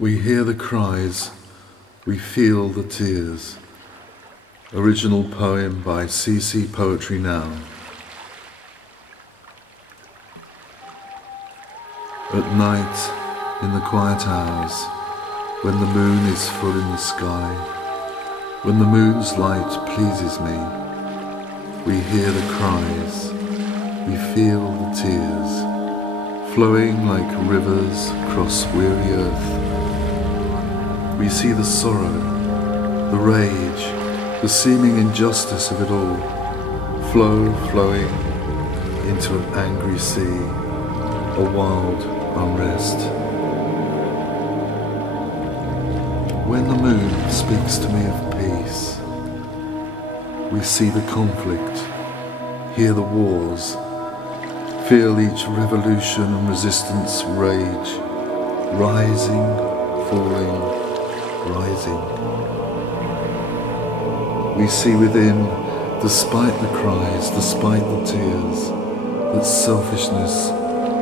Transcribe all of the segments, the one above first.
We hear the cries, we feel the tears. Original poem by CCPoetryNow. At night, in the quiet hours, when the moon is full in the sky, when the moon's light pleases me, we hear the cries, we feel the tears, flowing like rivers across weary earth. We see the sorrow, the rage, the seeming injustice of it all, flowing into an angry sea, a wild unrest. When the moon speaks to me of peace, we see the conflict, hear the wars, feel each revolution and resistance rage, rising, falling, rising. We see within, despite the cries, despite the tears, that selfishness,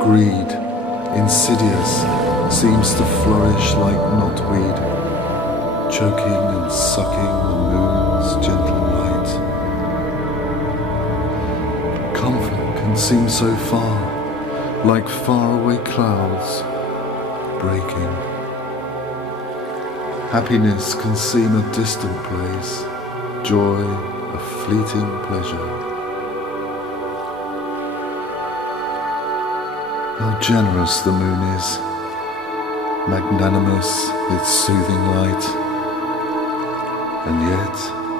greed, insidious, seems to flourish like knotweed, choking and sucking the moon's gentle light. Comfort can seem so far, like faraway clouds breaking. Happiness can seem a distant place, joy a fleeting pleasure. How generous the moon is, magnanimous its soothing light, and yet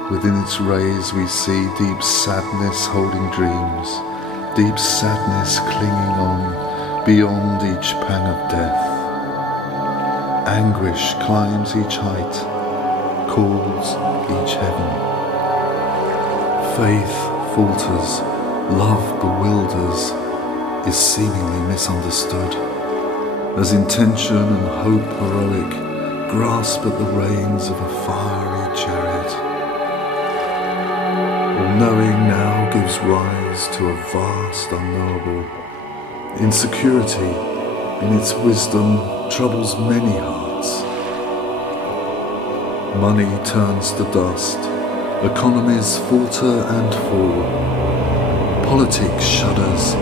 within its rays we see deep sadness holding dreams, deep sadness clinging on beyond each pang of death. Anguish climbs each height, calls each heaven. Faith falters, love bewilders, is seemingly misunderstood, as intention and hope heroic grasp at the reins of a fiery chariot. All knowing now gives rise to a vast unknowable. Insecurity in its wisdom troubles many hearts. Money turns to dust, economies falter and fall. Politics shudders,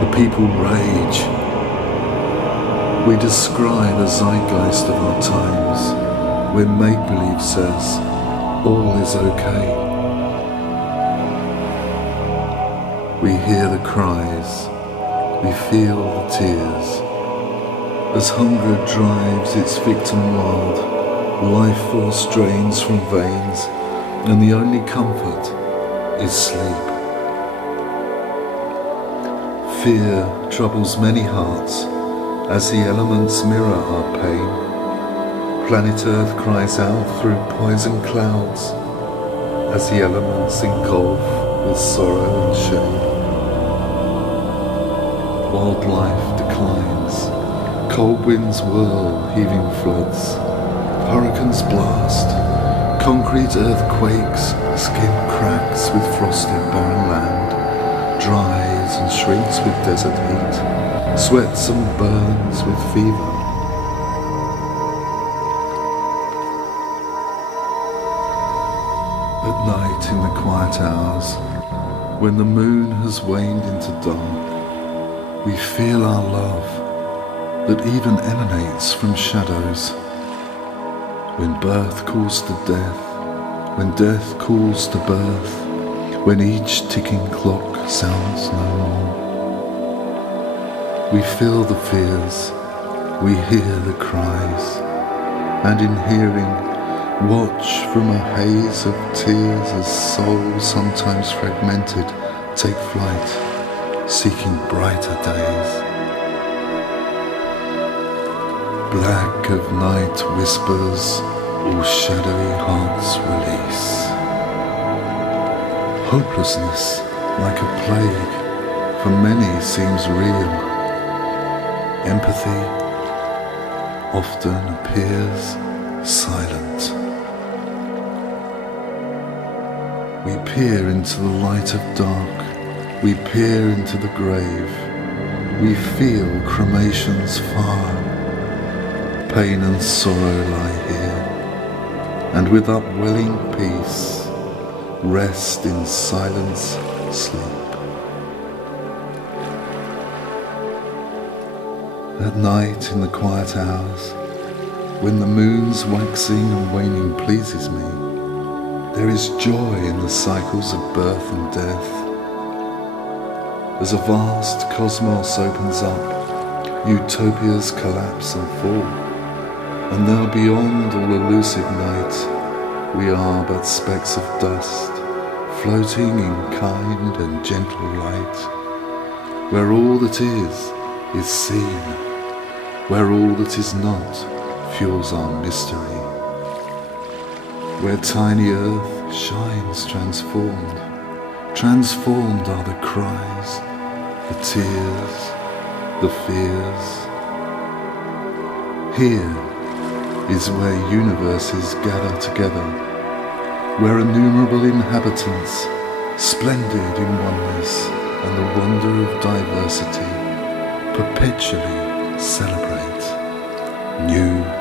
the people rage. We descry the zeitgeist of our times, where make-believe says all is okay. We hear the cries, we feel the tears. As hunger drives its victim wild, life force drains from veins, and the only comfort is sleep. Fear troubles many hearts, as the elements mirror our pain. Planet Earth cries out through poison clouds, as the elements engulf with sorrow and shame. Wildlife declines. Cold winds whirl, heaving floods. Hurricanes blast. Concrete earthquakes, skin cracks with frosted barren land. Dries and shrinks with desert heat. Sweats and burns with fever. At night in the quiet hours, when the moon has waned into dark, we feel our love that even emanates from shadows. When birth calls to death, when death calls to birth, when each ticking clock sounds no more. We feel the fears, we hear the cries, and in hearing, watch from a haze of tears as souls sometimes fragmented take flight, seeking brighter days. Black of night whispers, all shadowy hearts release. Hopelessness, like a plague, for many seems real. Empathy often appears silent. We peer into the light of dark, we peer into the grave, we feel cremation's fire. pain and sorrow lie here, and with upwelling peace, rest in silence, sleep. At night in the quiet hours, when the moon's waxing and waning pleases me, there is joy in the cycles of birth and death. As a vast cosmos opens up, utopias collapse and fall, and though beyond all elusive night, we are but specks of dust, floating in kind and gentle light, where all that is seen, where all that is not fuels our mystery, where tiny earth shines transformed. Transformed are the cries, the tears, the fears. Here is where universes gather together, where innumerable inhabitants, splendid in oneness and the wonder of diversity, perpetually celebrate new